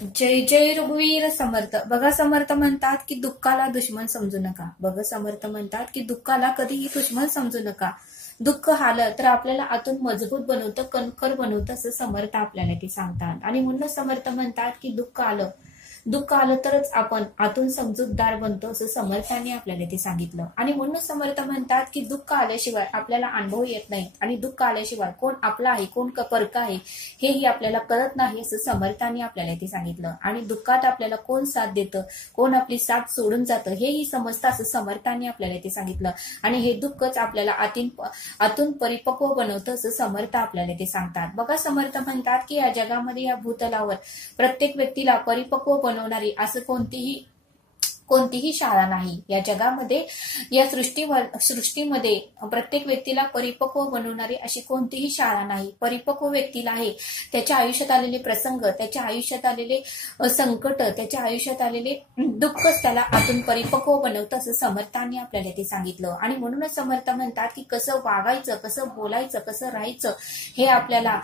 जय जय रघुवीर समर्थ. बघा समर्थ म्हणतात की दुःखाला दुश्मन समजू नका. बघा समर्थ म्हणतात की दुःखाला कधीही दुश्मन समजू नका. दुःख आलं तर आपल्याला आतून मजबूत बनवतं, कणखर बनवतं, असं समर्थ आपल्याला ते सांगतात. आणि म्हणून समर्थ म्हणतात की दुःख आलं तरच आपण आतून समजूतदार बनतो, असं समर्थाने आपल्याला ते सांगितलं. आणि म्हणून समर्थ म्हणतात की दुःख आल्याशिवाय आपल्याला अनुभव येत नाही आणि दुःख आल्याशिवाय कोण आपला आहे कोण परका आहे हेही आपल्याला कळत नाही, असं समर्थाने आपल्याला ते सांगितलं. आणि दुःखात आपल्याला कोण साथ देतं, कोण आपली साथ सोडून जातं हेही समजतं, असं समर्थाने आपल्याला ते सांगितलं. आणि हे दुःखच आपल्याला आतून परिपक्व बनवतं, असं समर्थ आपल्याला ते सांगतात. बघा समर्थ म्हणतात की या जगामध्ये, या भूतलावर प्रत्येक व्यक्तीला परिपक्व बनवणारी असं कोणतीही शाळा नाही. या जगामध्ये, या सृष्टीमध्ये प्रत्येक व्यक्तीला परिपक्व बनवणारी अशी कोणतीही शाळा नाही. परिपक्व व्यक्तीला आहे त्याच्या आयुष्यात आलेले प्रसंग, त्याच्या आयुष्यात आलेले संकट, त्याच्या आयुष्यात आलेले दुःखच त्याला आतून परिपक्व बनवतं, असं समर्थांनी आपल्याला ते सांगितलं. आणि म्हणूनच समर्थ म्हणतात की कसं वागायचं, कसं बोलायचं, कसं राहायचं हे आपल्याला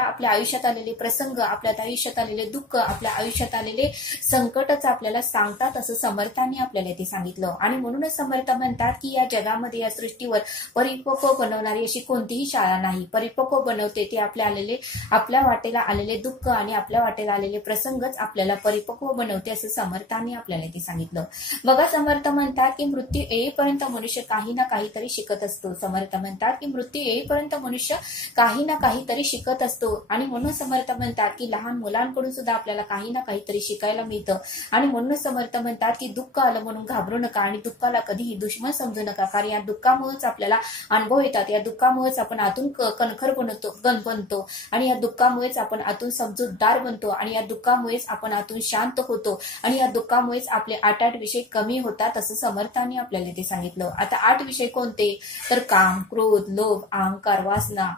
आपल्या आयुष्यात आलेले प्रसंग, आपल्या आयुष्यात आलेले दुःख, आपल्या आयुष्यात आलेले संकटच आपल्याला सांगतात, असं समर्थांनी आपल्याला ते सांगितलं. आणि म्हणूनच समर्थ म्हणतात की या जगामध्ये, या सृष्टीवर परिपक्व बनवणारी अशी कोणतीही शाळा नाही. परिपक्व बनवते ते आपल्या वाटेला आलेले दुःख आणि आपल्या वाटेला आलेले प्रसंगच आपल्याला परिपक्व बनवते, असं समर्थांनी आपल्याला ते सांगितलं. बघा समर्थ म्हणतात की मृत्यू येईपर्यंत मनुष्य काही ना काहीतरी शिकत असतो. समर्थ म्हणतात की मृत्यू येईपर्यंत मनुष्य काही ना काहीतरी शिकत असतो. आणि म्हणून समर्थ म्हणतात की लहान मुलांकडून सुद्धा आपल्याला काही ना काहीतरी शिकायला मिळतं. आणि म्हणून समर्थ म्हणतात की दुःख आलं म्हणून घाबरू नका आणि दुःखाला कधीही दुश्मन समजू नका, कारण या दुःखामुळेच आपल्याला अनुभव येतात. या दुःखामुळेच आपण आतून कणखर बनतो आणि या दुःखामुळेच आपण आतून समजूतदार बनतो आणि या दुःखामुळेच आपण आतून शांत होतो आणि या दुःखामुळेच आपले 8 विषय कमी होतात, असं समर्थांनी आपल्याला ते सांगितलं. आता 8 विषय कोणते, तर काम, क्रोध, लोभ, अहंकार, वासना,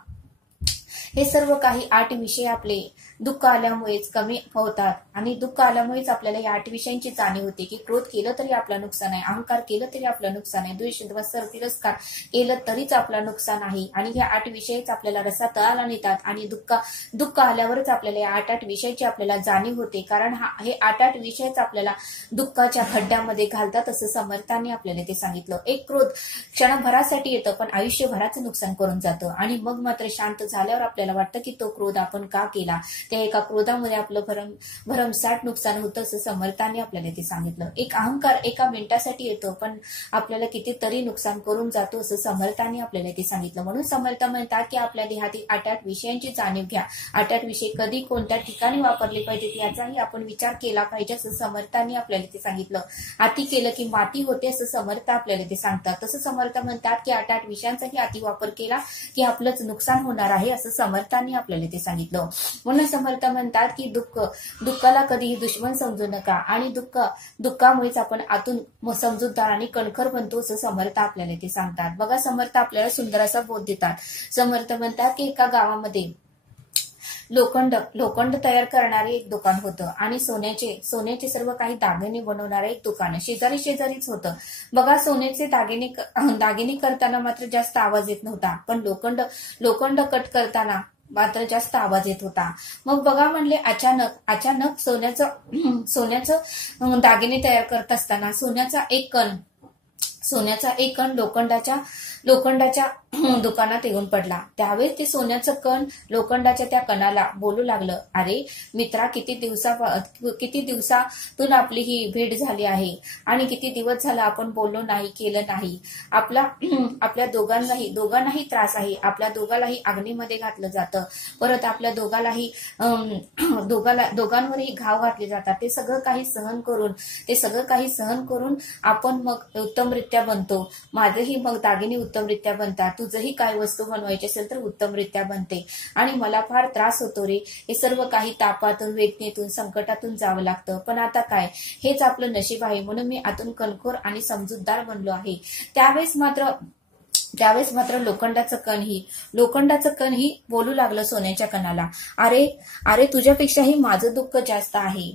हे सर्व काही 8 विषय आपले दुःख आल्यामुळेच कमी होतात. आणि दुःख आल्यामुळेच आपल्याला या 8 विषयांची जाणीव होते की क्रोध केलं तरी आपलं नुकसान आहे, अहंकार केलं तरी आपलं नुकसान आहे, द्वेष, मत्सर, तिरस्कार केलं तरीच आपलं नुकसान आहे. आणि हे 8 विषयच आपल्याला रसातळाला नेतात. आणि दुःख आल्यावरच आपल्याला या 8 विषयाची आपल्याला जाणीव होते, कारण हे 8 विषयच आपल्याला दुःखाच्या खड्ड्यामध्ये घालतात, असं समर्थांनी आपल्याला ते सांगितलं. एक क्रोध क्षणभरासाठी येतं पण आयुष्यभराचं नुकसान करून जातं. आणि मग मात्र शांत झाल्यावर आपल्याला वाटतं की तो क्रोध आपण का केला, त्या एका क्रोधामध्ये आपलं भरमसाठ नुकसान होतं, असं समर्थांनी आपल्याला ते सांगितलं. एक अहंकार एका मिनिटासाठी येतो पण आपल्याला कितीतरी नुकसान करून जातो, असं समर्थांनी आपल्याला ते सांगितलं. म्हणून समर्थ म्हणतात की आपल्या देहातील 8 विषयांची जाणीव घ्या. 8 विषय कधी कोणत्या ठिकाणी वापरले पाहिजेत याचाही आपण विचार केला पाहिजे, असं समर्थांनी आपल्याला ते सांगितलं. अति केलं की माती होते, असं समर्थ आपल्याला ते सांगतात. तसं समर्थ म्हणतात की 8 विषयांचाही अतिवापर केला की आपलंच नुकसान होणार आहे, असं समर्थांनी आपल्याला ते सांगितलं. म्हणून समर्थ म्हणतात की दुःखाला कधीही दुश्मन समजू नका आणि दुःखामुळेच आपण आतून समजूतदार आणि कणखर बनतो, असं समर्थ आपल्याला ते सांगतात. बघा समर्थ आपल्याला सुंदर असा बोध देतात. समर्थ म्हणतात की एका गावामध्ये लोखंड तयार करणारे एक दुकान होतं आणि सोन्याचे सर्व काही दागिने बनवणारे एक दुकान शेजारीच होतं. बघा सोन्याचे दागिने करताना मात्र जास्त आवाज येत नव्हता, पण लोखंड कट करताना मात्र जास्त आवाज येत होता. मग बघा म्हणले अचानक सोन्याचं दागिने तयार करत असताना सोन्याचा एक कण लोखंडाच्या दुकानात येऊन पडला. त्यावेळेस ते सोन्याचं कण लोखंडाच्या त्या कणाला बोलू लागलं, अरे मित्रा, किती दिवसातून आपली ही भेट झाली आहे आणि किती दिवस झाला आपण बोललो नाही, केलं नाही. आपल्या दोघांनाही त्रास आहे. आपल्या दोघांनाही अग्नीमध्ये घातलं जातं, परत आपल्या दोघांवरही घाव घातले जातात. ते सगळं काही सहन करून आपण मग उत्तमरित्या बनतो. माझेही मग दागिने उत्तमरित्या बनतात, तुझंही काय वस्तू बनवायची असेल तर उत्तमरित्या बनते. आणि मला फार त्रास होतो रे, हे सर्व काही तापातून, वेदनेतून, संकटातून जावं लागतं. पण आता काय, हेच आपलं नशीब आहे, म्हणून मी आतून कणखर आणि समजूतदार बनलो आहे. त्यावेळेस मात्र लोखंडाचं कणही बोलू लागलं सोन्याच्या कणाला, अरे तुझ्यापेक्षाही माझं दुःख जास्त आहे.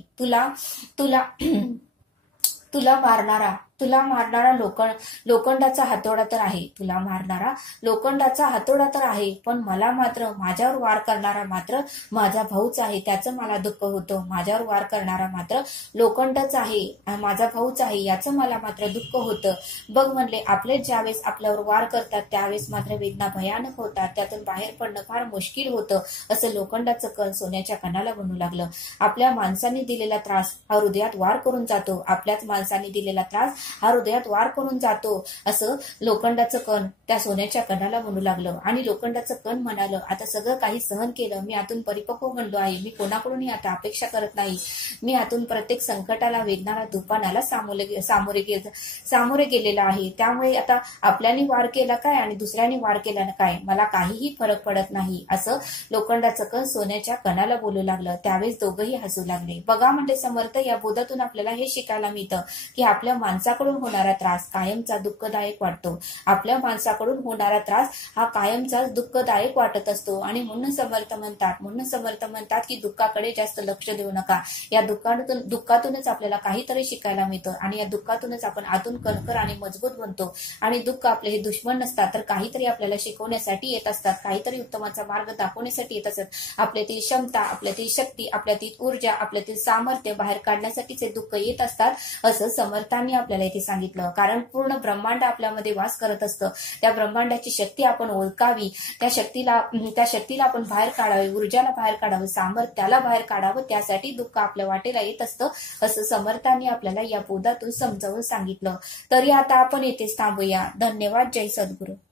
तुला मारणारा तुला मारणारा लोखंडाचा हातोडा तर आहे, तुला मारणारा लोखंडाचा हातोडा तर आहे, पण मला मात्र माझ्यावर वार करणारा मात्र माझा भाऊच आहे, त्याचं मला दुःख होतं. माझ्यावर वार करणारा मात्र लोखंडच आहे, माझा भाऊच आहे, याचं मला मात्र दुःख होतं. बघ म्हणले, आपले ज्यावेळेस आपल्यावर वार करतात त्यावेळेस मात्र वेदना भयानक होतात, त्यातून बाहेर पडणं फार मुश्किल होतं. असं लोखंडाचं कण सोन्याच्या कणाला बनू लागलं. आपल्या माणसांनी दिलेला त्रास हा हृदयात वार करून जातो, आपल्याच माणसांनी दिलेला त्रास हा हृदयात वार करून जातो. असं लोखंडाचं कण त्या सोन्याच्या कणाला बनू लागलं. आणि लोखंडाचं कण म्हणालं, आता सगळं काही सहन केलं, मी आतून परिपक्व बनलो आहे, मी कोणाकडूनही आता अपेक्षा करत नाही. मी आतून प्रत्येक संकटाला, वेदनाला, दुःखाला सामोरे गेलेला आहे. त्यामुळे आता आपल्याने वार केला काय आणि दुसऱ्याने वार केला काय, मला काहीही फरक पडत नाही. असं लोखंडाचं कण सोन्याच्या कणाला बोलू लागलं. त्यावेळेस दोघंही हसू लागले. बघा म्हणजे समर्थ, या बोधातून आपल्याला हे शिकायला मिळतं की आपल्या माणसाकडून होणारा त्रास कायमचा दुःखदायक वाटतो. आपल्या माणसाकडून होणारा त्रास हा कायमचा दुःखदायक वाटत असतो. आणि म्हणून समर्थ म्हणतात की दुःखाकडे जास्त लक्ष देऊ नका. या दुःखातूनच आपल्याला काहीतरी शिकायला मिळतं आणि या दुःखातूनच आपण आतून कणखर आणि मजबूत बनतो. आणि दुःख आपले हे दुश्मन नसतात, तर काहीतरी आपल्याला शिकवण्यासाठी येत असतात, काहीतरी उत्तमाचा मार्ग दाखवण्यासाठी येत असतात. आपल्यातील क्षमता, आपल्यातील शक्ती, आपल्यातील ऊर्जा, आपल्यातील सामर्थ्य बाहेर काढण्यासाठीच हे दुःख येत असतात, असं समर्थांनी आपल्याला इथे सांगितलं. कारण पूर्ण ब्रह्मांड आपल्यामध्ये वास करत असतं. त्या ब्रह्मांडाची शक्ती आपण ओळखावी, त्या शक्तीला आपण बाहेर काढावी, ऊर्जाला बाहेर काढावं, सामर्थ्याला बाहेर काढावं, त्यासाठी दुःख आपल्या वाटेला येत असतं, असं समर्थांनी आपल्याला या बोधातून समजावून सांगितलं. तरी आता आपण येथेच थांबूया. धन्यवाद. जय सद्गुरू.